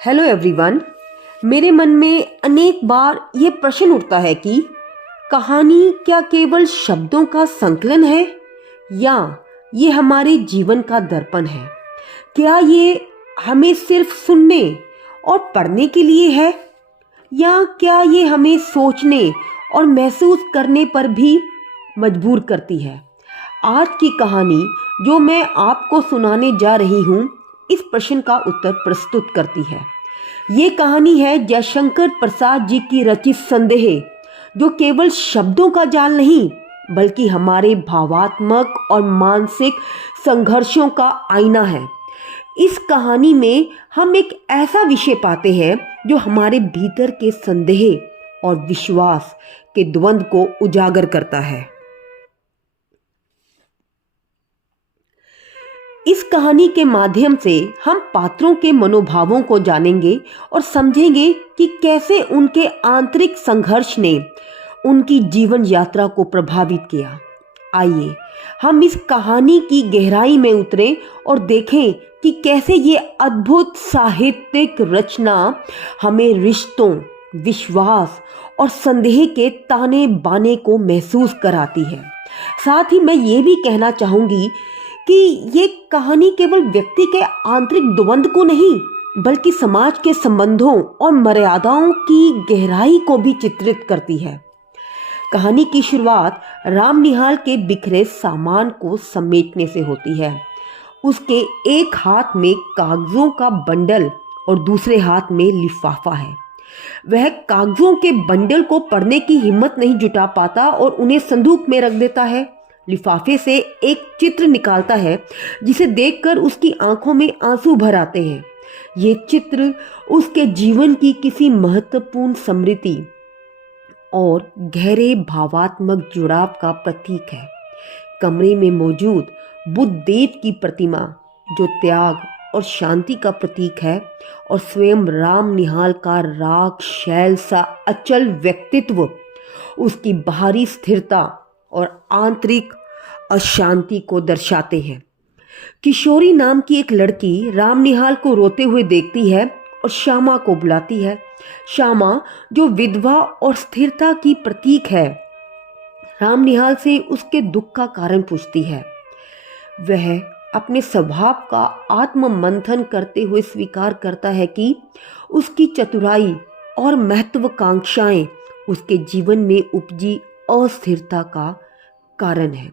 Hello everyone. मेरे मन में अनेक बार ये प्रश्न उठता है कि कहानी क्या केवल शब्दों का संकलन है या ये हमारे जीवन का दर्पण है। क्या ये हमें सिर्फ सुनने और पढ़ने के लिए है या क्या ये हमें सोचने और महसूस करने पर भी मजबूर करती है। आज की कहानी जो मैं आपको सुनाने जा रही हूँ इस प्रश्न का उत्तर प्रस्तुत करती है। ये कहानी है जयशंकर प्रसाद जी की रचित संदेह, जो केवल शब्दों का जाल नहीं बल्कि हमारे भावात्मक और मानसिक संघर्षों का आईना है। इस कहानी में हम एक ऐसा विषय पाते हैं जो हमारे भीतर के संदेह और विश्वास के द्वंद्व को उजागर करता है। इस कहानी के माध्यम से हम पात्रों के मनोभावों को जानेंगे और समझेंगे कि कैसे उनके आंतरिक संघर्ष ने उनकी जीवन यात्रा को प्रभावित किया। आइए हम इस कहानी की गहराई में उतरें और देखें कि कैसे ये अद्भुत साहित्यिक रचना हमें रिश्तों, विश्वास और संदेह के ताने बाने को महसूस कराती है। साथ ही मैं ये भी कहना चाहूँगी कि ये कहानी केवल व्यक्ति के आंतरिक द्वंद्व को नहीं बल्कि समाज के संबंधों और मर्यादाओं की गहराई को भी चित्रित करती है। कहानी की शुरुआत राम निहाल के बिखरे सामान को समेटने से होती है। उसके एक हाथ में कागजों का बंडल और दूसरे हाथ में लिफाफा है। वह कागजों के बंडल को पढ़ने की हिम्मत नहीं जुटा पाता और उन्हें संदूक में रख देता है। लिफाफे से एक चित्र निकालता है जिसे देखकर उसकी आंखों में आंसू भर आते हैं। ये चित्र उसके जीवन की किसी महत्वपूर्ण स्मृति और गहरे भावात्मक जुड़ाव का प्रतीक है। कमरे में मौजूद बुद्ध देव की प्रतिमा जो त्याग और शांति का प्रतीक है और स्वयं राम निहाल का राग शैल सा अचल व्यक्तित्व उसकी बाहरी स्थिरता और आंतरिक अशांति को दर्शाते हैं। किशोरी नाम की एक लड़की राम निहाल को रोते हुए देखती है और श्यामा को बुलाती है। श्यामा जो विधवा और स्थिरता की प्रतीक है, राम निहाल से उसके दुख का कारण पूछती है। वह अपने स्वभाव का आत्म मंथन करते हुए स्वीकार करता है कि उसकी चतुराई और महत्वाकांक्षाएं उसके जीवन में उपजी अस्थिरता का कारण है।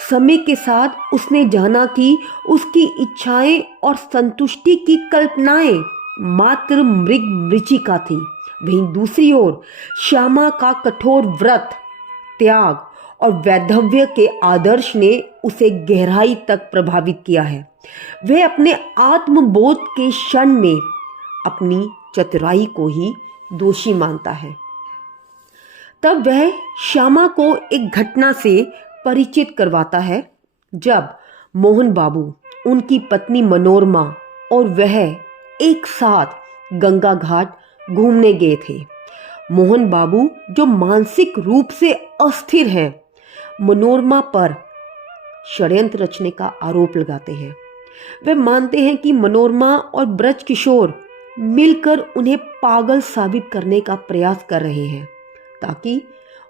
समय के साथ उसने जाना कि उसकी इच्छाएं और संतुष्टि की कल्पनाएं मात्र मृग मृचिका थी। वहीं दूसरी ओर श्यामा का कठोर व्रत, त्याग और वैधव्य के आदर्श ने उसे गहराई तक प्रभावित किया है। वह अपने आत्मबोध के क्षण में अपनी चतुराई को ही दोषी मानता है। तब वह श्यामा को एक घटना से परिचित करवाता है जब मोहन बाबू, उनकी पत्नी मनोरमा और वह एक साथ गंगा घाट घूमने गए थे। मोहन बाबू जो मानसिक रूप से अस्थिर हैं, मनोरमा पर षड्यंत्र रचने का आरोप लगाते हैं। वे मानते हैं कि मनोरमा और ब्रज किशोर मिलकर उन्हें पागल साबित करने का प्रयास कर रहे हैं ताकि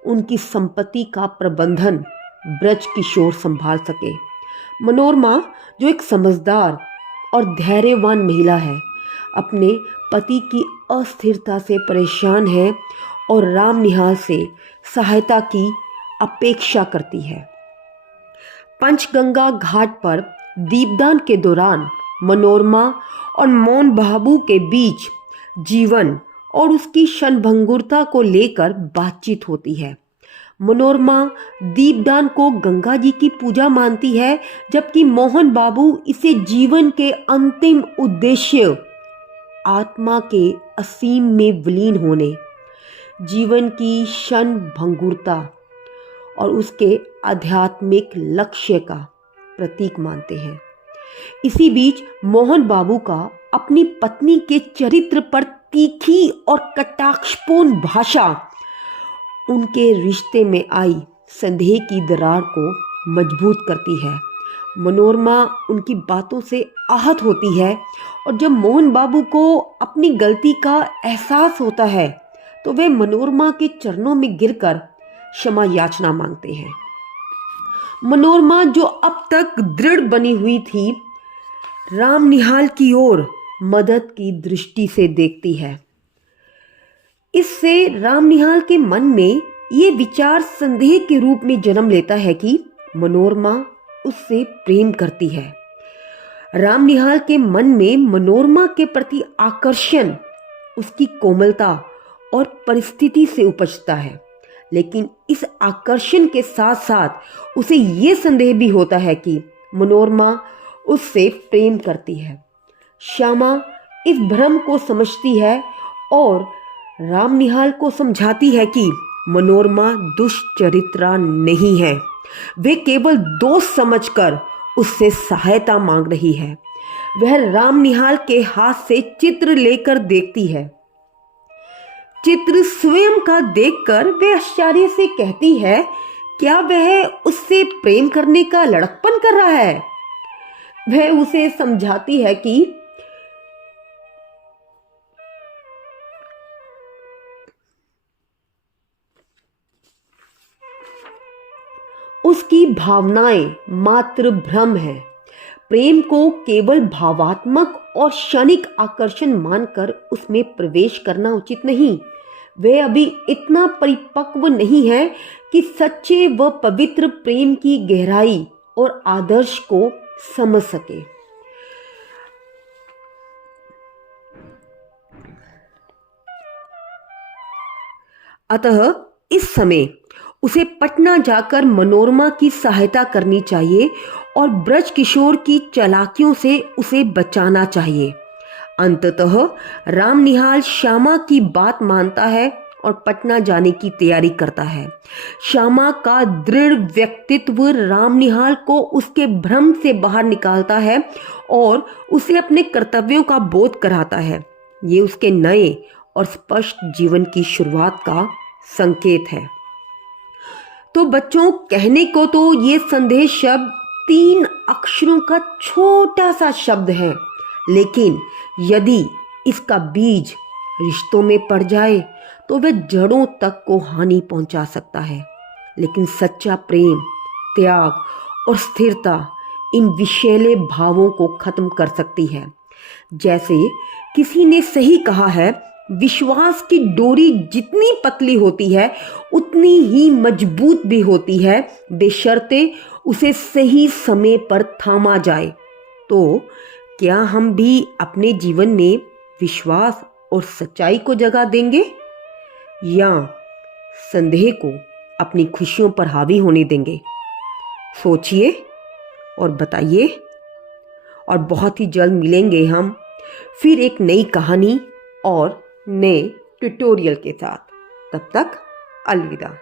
उनकी संपत्ति का प्रबंधन ब्रज किशोर संभाल सके। मनोरमा जो एक समझदार और धैर्यवान महिला है, अपने पति की अस्थिरता से परेशान है और राम निहाल से सहायता की अपेक्षा करती है। पंचगंगा घाट पर दीपदान के दौरान मनोरमा और मोहन बाबू के बीच जीवन और उसकी क्षणभंगुरता को लेकर बातचीत होती है। मनोरमा दीपदान को गंगा जी की पूजा मानती है, जबकि मोहन बाबू इसे जीवन के अंतिम उद्देश्य आत्मा के असीम में विलीन होने, जीवन की क्षणभंगुरता और उसके आध्यात्मिक लक्ष्य का प्रतीक मानते हैं। इसी बीच मोहन बाबू का अपनी पत्नी के चरित्र पर तीखी और कटाक्षपूर्ण भाषा उनके रिश्ते में आई संदेह की दरार को मजबूत करती है। मनोरमा उनकी बातों से आहत होती है और जब मोहन बाबू को अपनी गलती का एहसास होता है तो वे मनोरमा के चरणों में गिरकर क्षमा याचना मांगते हैं। मनोरमा जो अब तक दृढ़ बनी हुई थी, राम निहाल की ओर मदद की दृष्टि से देखती है। इससे राम निहाल के मन में ये विचार संदेह के रूप में जन्म लेता है कि मनोरमा उससे प्रेम करती है। राम निहाल के मन में मनोरमा के प्रति आकर्षण उसकी कोमलता और परिस्थिति से उपजता है, लेकिन इस आकर्षण के साथ साथ उसे ये संदेह भी होता है कि मनोरमा उससे प्रेम करती है। श्यामा इस भ्रम को समझती है और राम निहाल को समझाती है कि मनोरमा दुष्चरित्रा नहीं है, वे केवल दोस्त समझकर उससे सहायता मांग रही है। वह राम निहाल के हाथ से चित्र लेकर देखती है। चित्र स्वयं का देखकर वे आश्चर्य से कहती है, क्या वह उससे प्रेम करने का लड़कपन कर रहा है? वह उसे समझाती है कि उसकी भावनाएं मात्र भ्रम है। प्रेम को केवल भावात्मक और क्षणिक आकर्षण मानकर उसमें प्रवेश करना उचित नहीं। वह अभी इतना परिपक्व नहीं है कि सच्चे व पवित्र प्रेम की गहराई और आदर्श को समझ सके। अतः इस समय उसे पटना जाकर मनोरमा की सहायता करनी चाहिए और ब्रज किशोर की चालाकियों से उसे बचाना चाहिए। अंततः राम निहाल श्यामा की बात मानता है और पटना जाने की तैयारी करता है। श्यामा का दृढ़ व्यक्तित्व राम निहाल को उसके भ्रम से बाहर निकालता है और उसे अपने कर्तव्यों का बोध कराता है। ये उसके नए और स्पष्ट जीवन की शुरुआत का संकेत है। तो बच्चों, कहने को तो ये संदेश शब्द 3 अक्षरों का छोटा सा शब्द है, लेकिन यदि इसका बीज रिश्तों में पड़ जाए तो वह जड़ों तक को हानि पहुंचा सकता है। लेकिन सच्चा प्रेम, त्याग और स्थिरता इन विषैले भावों को खत्म कर सकती है। जैसे किसी ने सही कहा है, विश्वास की डोरी जितनी पतली होती है उतनी ही मजबूत भी होती है, बशर्ते उसे सही समय पर थामा जाए। तो क्या हम भी अपने जीवन में विश्वास और सच्चाई को जगह देंगे या संदेह को अपनी खुशियों पर हावी होने देंगे? सोचिए और बताइए। और बहुत ही जल्द मिलेंगे हम फिर एक नई कहानी और नए ट्यूटोरियल के साथ। तब तक अलविदा।